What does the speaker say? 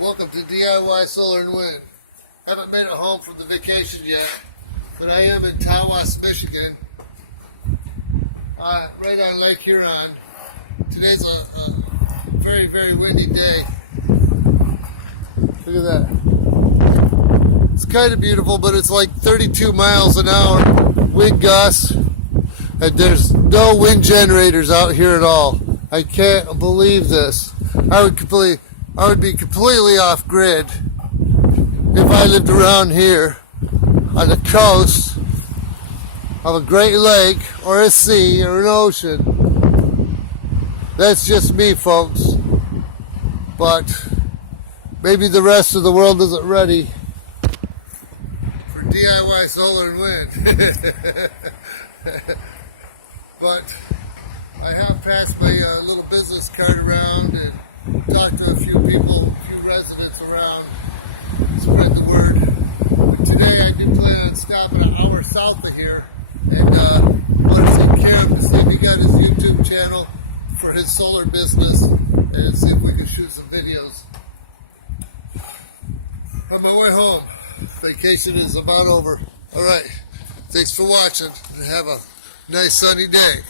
Welcome to DIY Solar and Wind. Haven't made it home from the vacation yet, but I am in Tawas, Michigan, right on Lake Huron. Today's a very, very windy day. Look at that. It's kind of beautiful, but it's like 32 miles an hour wind gusts, and there's no wind generators out here at all. I can't believe this. I would be completely off grid if I lived around here on the coast of a great lake or a sea or an ocean. That's just me, folks. But maybe the rest of the world isn't ready for DIY solar and wind. But I have passed my little business card around and talked to a few people, a few residents around, spread the word. But today I do plan on stopping an hour south of here and want to see Karen to see if he got his YouTube channel for his solar business and see if we can shoot some videos. On my way home. Vacation is about over. Alright, thanks for watching and have a nice sunny day.